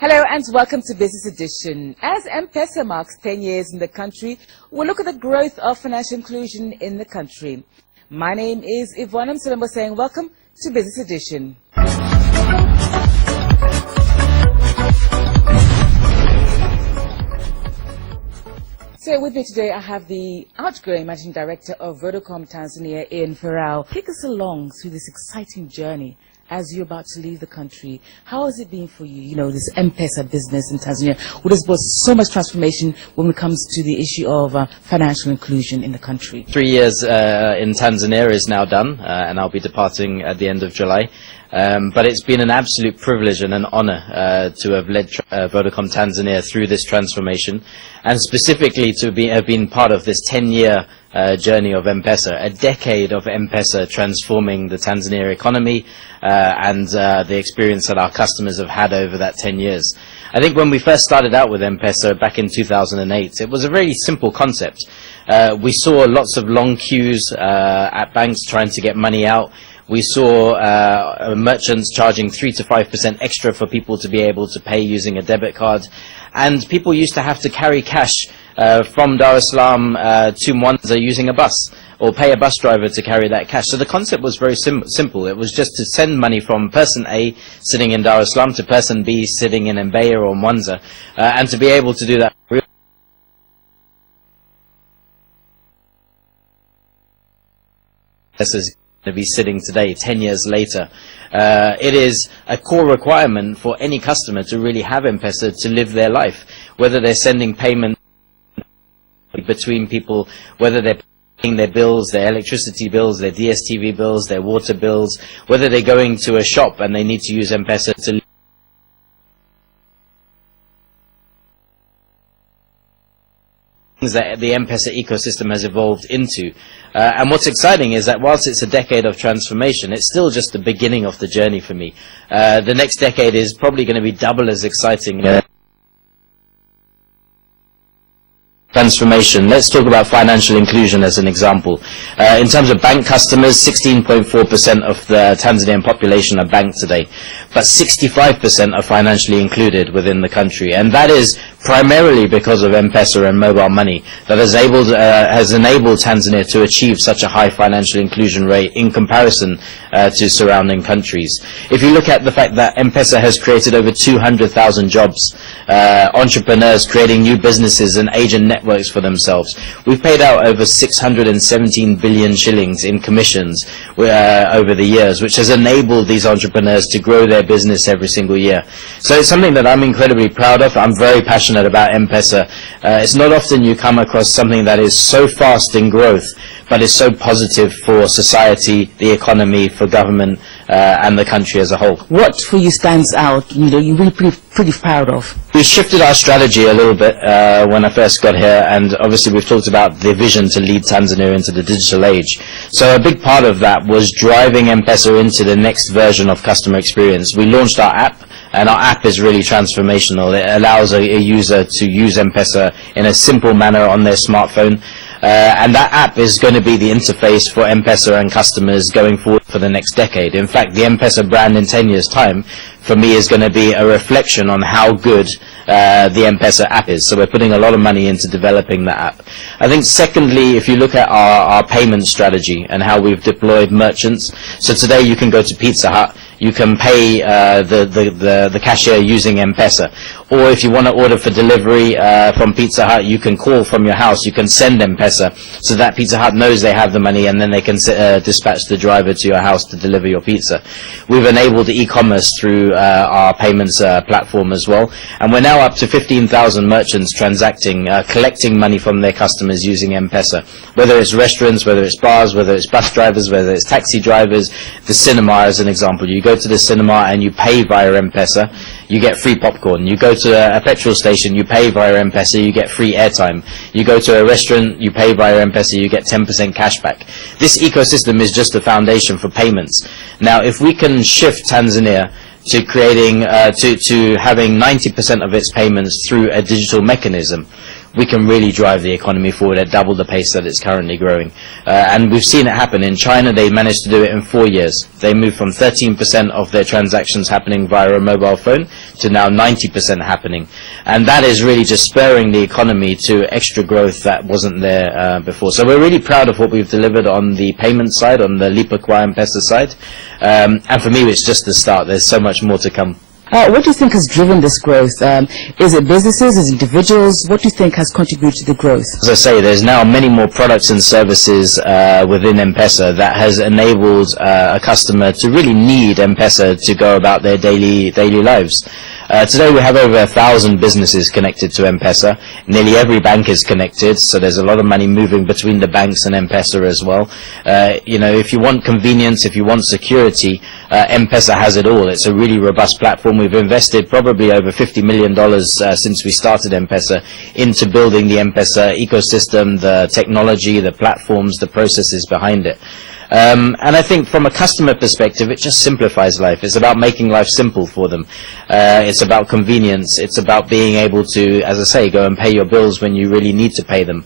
Hello and welcome to Business Edition. As M-Pesa marks 10 years in the country, we'll look at the growth of financial inclusion in the country. My name is Yvonne Msolembo saying welcome to Business Edition. So with me today I have the outgoing Managing Director of Vodacom Tanzania in Ferrao. Take us along through this exciting journey as you're about to leave the country. How has it been for you, this M-Pesa business in Tanzania, which has brought so much transformation when it comes to the issue of financial inclusion in the country? 3 years in Tanzania is now done, and I'll be departing at the end of July. But it's been an absolute privilege and an honor to have led Vodacom Tanzania through this transformation, and specifically to have been part of this 10-year journey of M-Pesa, a decade of M-Pesa transforming the Tanzania economy and the experience that our customers have had over that 10 years. I think when we first started out with M-Pesa back in 2008, it was a very simple concept. We saw lots of long queues at banks trying to get money out. We saw merchants charging 3 to 5% extra for people to be able to pay using a debit card. And people used to have to carry cash from Dar es Salaam to Mwanza using a bus, or pay a bus driver to carry that cash. So the concept was very simple. It was just to send money from person A sitting in Dar es Salaam to person B sitting in Mbeya or Mwanza, and to be able to do that is to be sitting today, 10 years later. It is a core requirement for any customer to really have M-Pesa to live their life, whether they're sending payment between people, whether they're paying their bills, their electricity bills, their DSTV bills, their water bills, whether they're going to a shop and they need to use M-Pesa to that the M-Pesa ecosystem has evolved into. And what's exciting is that whilst it's a decade of transformation, it's still just the beginning of the journey for me. The next decade is probably going to be double as exciting. Transformation. Let's talk about financial inclusion as an example. In terms of bank customers, 16.4% of the Tanzanian population are banked today, but 65% are financially included within the country, and that is primarily because of M-Pesa and mobile money that has enabled Tanzania to achieve such a high financial inclusion rate in comparison to surrounding countries. If you look at the fact that M-Pesa has created over 200,000 jobs, entrepreneurs creating new businesses and agent networks for themselves. We've paid out over 617 billion shillings in commissions over the years, which has enabled these entrepreneurs to grow their business every single year. So it's something that I'm incredibly proud of. I'm very passionate about M-Pesa. It's not often you come across something that is so fast in growth, but is so positive for society, the economy, for government, and the country as a whole. What for you stands out, you're really pretty proud of? We shifted our strategy a little bit when I first got here, and obviously we've talked about the vision to lead Tanzania into the digital age. So a big part of that was driving M-Pesa into the next version of customer experience. We launched our app, and our app is really transformational. It allows a user to use M-Pesa in a simple manner on their smartphone. And that app is going to be the interface for M-Pesa and customers going forward for the next decade. In fact, the M-Pesa brand in 10 years' time, for me, is going to be a reflection on how good the M-Pesa app is. So we're putting a lot of money into developing that app. I think secondly, if you look at our payment strategy and how we've deployed merchants, so today you can go to Pizza Hut, you can pay the cashier using M-Pesa. Or if you want to order for delivery from Pizza Hut, you can call from your house, you can send M-Pesa, so that Pizza Hut knows they have the money, and then they can dispatch the driver to your house to deliver your pizza. We've enabled e-commerce through our payments platform as well, and we're now up to 15,000 merchants transacting, collecting money from their customers using M-Pesa. Whether it's restaurants, whether it's bars, whether it's bus drivers, whether it's taxi drivers, the cinema as an example. You go to the cinema and you pay via M-Pesa, you get free popcorn. You go to a petrol station, you pay via M-Pesa, you get free airtime. You go to a restaurant, you pay via M-Pesa, you get 10% cash back. This ecosystem is just the foundation for payments. Now, if we can shift Tanzania to creating, to having 90% of its payments through a digital mechanism, we can really drive the economy forward at double the pace that it's currently growing. And we've seen it happen. In China, they managed to do it in 4 years. They moved from 13% of their transactions happening via a mobile phone to now 90% happening. And that is really just spurring the economy to extra growth that wasn't there before. So we're really proud of what we've delivered on the payment side, on the Lipa Kwa M-Pesa side. And for me, it's just the start. There's so much more to come. What do you think has driven this growth? Is it businesses? Is it individuals? What do you think has contributed to the growth? As I say, there's now many more products and services within M-Pesa that has enabled a customer to really need M-Pesa to go about their daily lives. Today we have over 1,000 businesses connected to M-Pesa. Nearly every bank is connected, so there's a lot of money moving between the banks and M-Pesa as well. If you want convenience, if you want security, M-Pesa has it all. It's a really robust platform. We've invested probably over $50 million since we started M-Pesa into building the M-Pesa ecosystem, the technology, the platforms, the processes behind it. And I think from a customer perspective, it just simplifies life. It's about making life simple for them. It's about convenience. It's about being able to, as I say, go and pay your bills when you really need to pay them.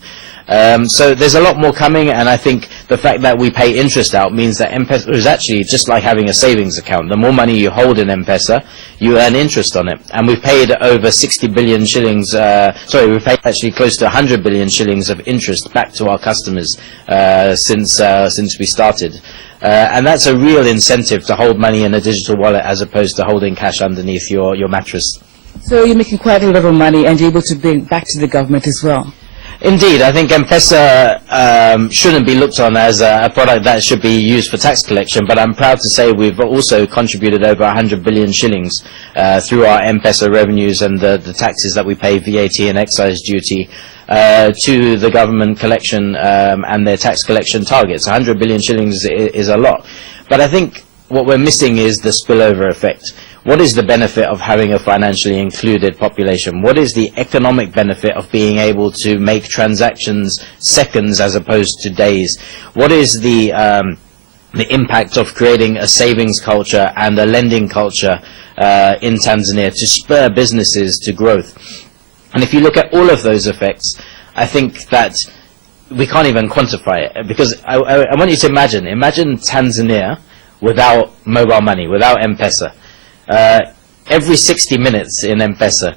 So there's a lot more coming, and I think the fact that we pay interest out means that M-Pesa is actually just like having a savings account. The more money you hold in M-Pesa, you earn interest on it. And we've paid over 60 billion shillings, we've paid actually close to 100 billion shillings of interest back to our customers since we started. And that's a real incentive to hold money in a digital wallet as opposed to holding cash underneath your mattress. So you're making quite a lot of money and you're able to bring back to the government as well. Indeed, I think M-Pesa shouldn't be looked on as a product that should be used for tax collection, but I'm proud to say we've also contributed over 100 billion shillings through our M-Pesa revenues and the taxes that we pay, VAT and excise duty, to the government collection and their tax collection targets. 100 billion shillings is a lot. But I think what we're missing is the spillover effect. What is the benefit of having a financially included population? What is the economic benefit of being able to make transactions seconds as opposed to days? What is the impact of creating a savings culture and a lending culture in Tanzania to spur businesses to growth? And if you look at all of those effects, I think that we can't even quantify it, because I want you to imagine Tanzania without mobile money, without M-Pesa. Every 60 minutes in M-Pesa,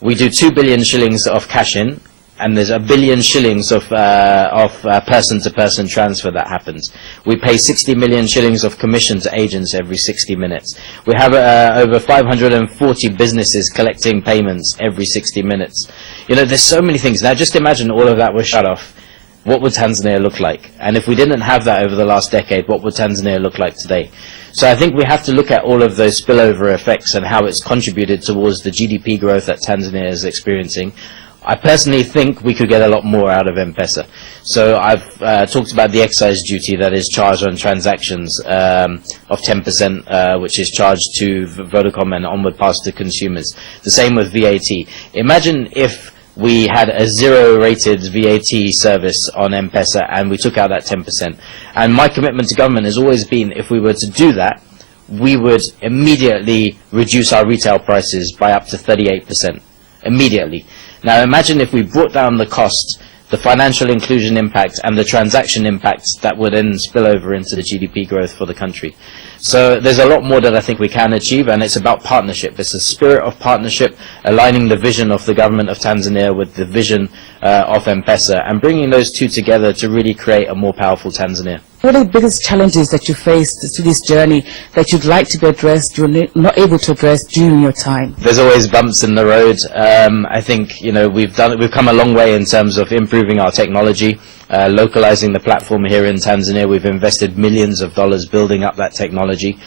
we do 2 billion shillings of cash in, and there's 1 billion shillings of person-to-person transfer that happens. We pay 60 million shillings of commission to agents every 60 minutes. We have over 540 businesses collecting payments every 60 minutes. There's so many things. Now just imagine all of that was shut off. What would Tanzania look like? And if we didn't have that over the last decade, what would Tanzania look like today? So I think we have to look at all of those spillover effects and how it's contributed towards the GDP growth that Tanzania is experiencing. I personally think we could get a lot more out of M-Pesa. So I've talked about the excise duty that is charged on transactions of 10%, which is charged to Vodacom and onward pass to consumers. The same with VAT. Imagine if we had a zero-rated VAT service on M-Pesa and we took out that 10%. And my commitment to government has always been, if we were to do that, we would immediately reduce our retail prices by up to 38%. Immediately. Now imagine if we brought down the cost, the financial inclusion impact and the transaction impacts that would then spill over into the GDP growth for the country. So there's a lot more that I think we can achieve, and it's about partnership. It's a spirit of partnership, aligning the vision of the government of Tanzania with the vision of M-Pesa, and bringing those two together to really create a more powerful Tanzania. What are the biggest challenges that you faced through this journey that you'd like to be addressed, you're not able to address during your time? There's always bumps in the road. I think we've come a long way in terms of improving our technology, localizing the platform here in Tanzania. We've invested millions of dollars building up that technology.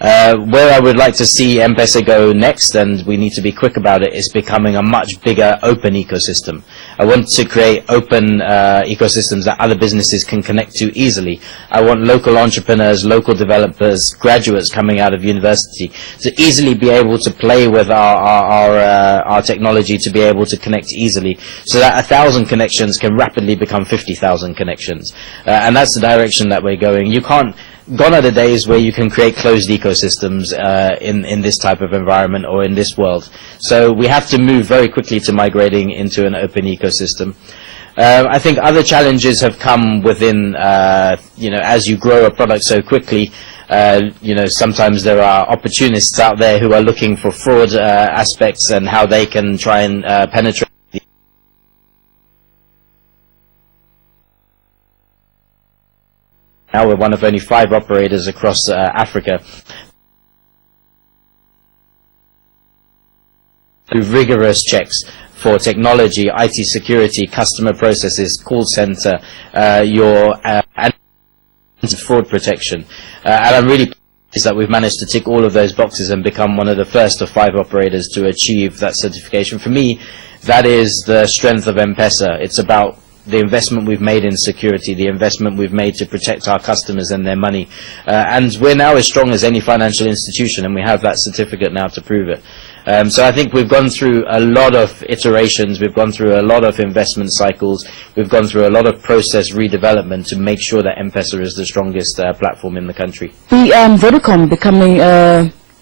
Where I would like to see M-Pesa go next, and we need to be quick about it, is becoming a much bigger open ecosystem. I want to create open ecosystems that other businesses can connect to easily. I want local entrepreneurs, local developers, graduates coming out of university to easily be able to play with our technology, to be able to connect easily, so that 1,000 connections can rapidly become 50,000 connections. And that's the direction that we're going. Gone are the days where you can create closed ecosystems in this type of environment or in this world. So we have to move very quickly to migrating into an open ecosystem. I think other challenges have come within, as you grow a product so quickly, Sometimes there are opportunists out there who are looking for fraud aspects and how they can try and penetrate. Now we're one of only 5 operators across Africa. Through rigorous checks for technology, IT security, customer processes, call center, and fraud protection. And I'm really pleased that we've managed to tick all of those boxes and become one of the first of 5 operators to achieve that certification. For me, that is the strength of M-Pesa. It's about the investment we've made in security, the investment we've made to protect our customers and their money. And we're now as strong as any financial institution, and we have that certificate now to prove it. So I think we've gone through a lot of iterations, we've gone through a lot of investment cycles, we've gone through a lot of process redevelopment to make sure that M-Pesa is the strongest platform in the country. The Vodacom becoming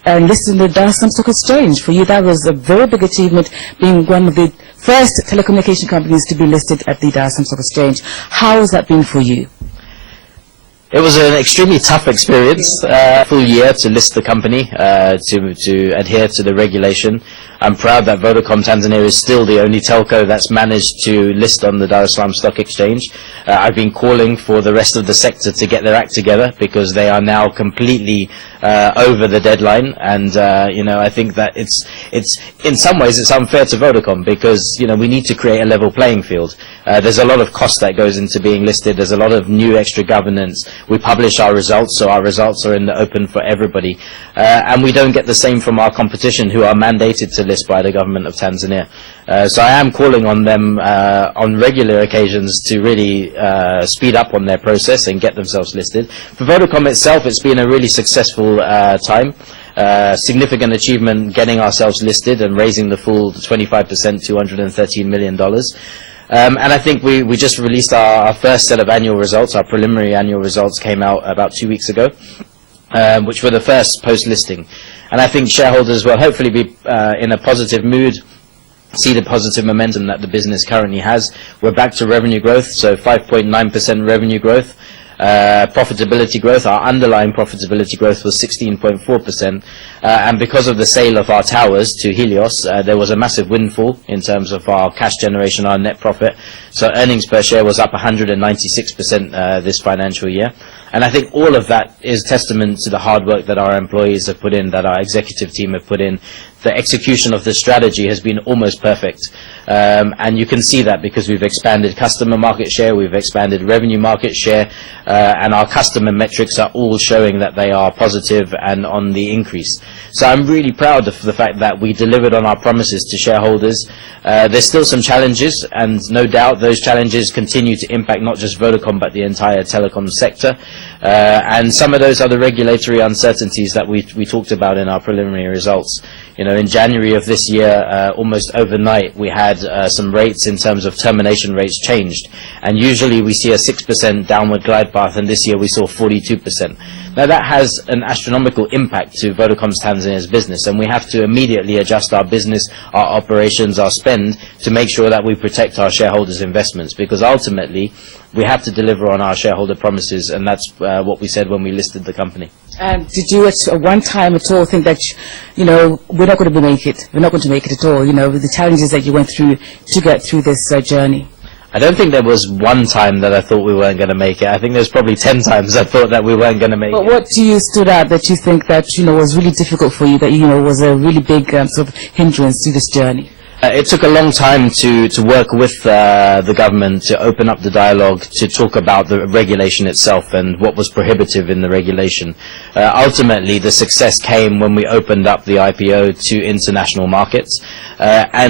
listed in the Dar es Salaam Stock Exchange, for you that was a very big achievement, being one of the first telecommunication companies to be listed at the Dar es Salaam Stock Exchange. How has that been for you? It was an extremely tough experience, full year to list the company, to adhere to the regulation. I'm proud that Vodacom Tanzania is still the only telco that's managed to list on the Dar es Salaam Stock Exchange. I've been calling for the rest of the sector to get their act together because they are now completely over the deadline, and I think that it's in some ways it's unfair to Vodacom because we need to create a level playing field. There's a lot of cost that goes into being listed. There's a lot of new extra governance. We publish our results, so our results are in the open for everybody, and we don't get the same from our competition, who are mandated to list by the government of Tanzania. So I am calling on them on regular occasions to really speed up on their process and get themselves listed. For Vodacom itself, it's been a really successful time. Significant achievement getting ourselves listed and raising the full 25%, $213 million. And I think we just released our first set of annual results. Our preliminary annual results came out about 2 weeks ago, which were the first post-listing. And I think shareholders will hopefully be in a positive mood, see the positive momentum that the business currently has. We're back to revenue growth, so 5.9% revenue growth. Profitability growth, our underlying profitability growth was 16.4%, and because of the sale of our towers to Helios, there was a massive windfall in terms of our cash generation, our net profit. So earnings per share was up 196% this financial year. And I think all of that is testament to the hard work that our employees have put in, that our executive team have put in. The execution of the strategy has been almost perfect. And you can see that because we've expanded customer market share, we've expanded revenue market share, and our customer metrics are all showing that they are positive and on the increase. So I'm really proud of the fact that we delivered on our promises to shareholders. There's still some challenges, and no doubt those challenges continue to impact not just Vodacom but the entire telecom sector. And some of those are the regulatory uncertainties that we talked about in our preliminary results. In January of this year, almost overnight, we had some rates in terms of termination rates changed. And usually we see a 6% downward glide path, and this year we saw 42%. Now that has an astronomical impact to Vodacom Tanzania's business, and we have to immediately adjust our business, our operations, our spend to make sure that we protect our shareholders' investments, because ultimately we have to deliver on our shareholder promises, and that's what we said when we listed the company. And did you at one time at all think that, we're not going to make it? We're not going to make it at all, with the challenges that you went through to get through this journey? I don't think there was one time that I thought we weren't going to make it. I think there's probably 10 times I thought that we weren't going to make it. But what do you stood out that you think that, was really difficult for you, that, was a really big sort of hindrance to this journey? It took a long time to work with the government to open up the dialogue, to talk about the regulation itself and what was prohibitive in the regulation. Ultimately, the success came when we opened up the IPO to international markets. And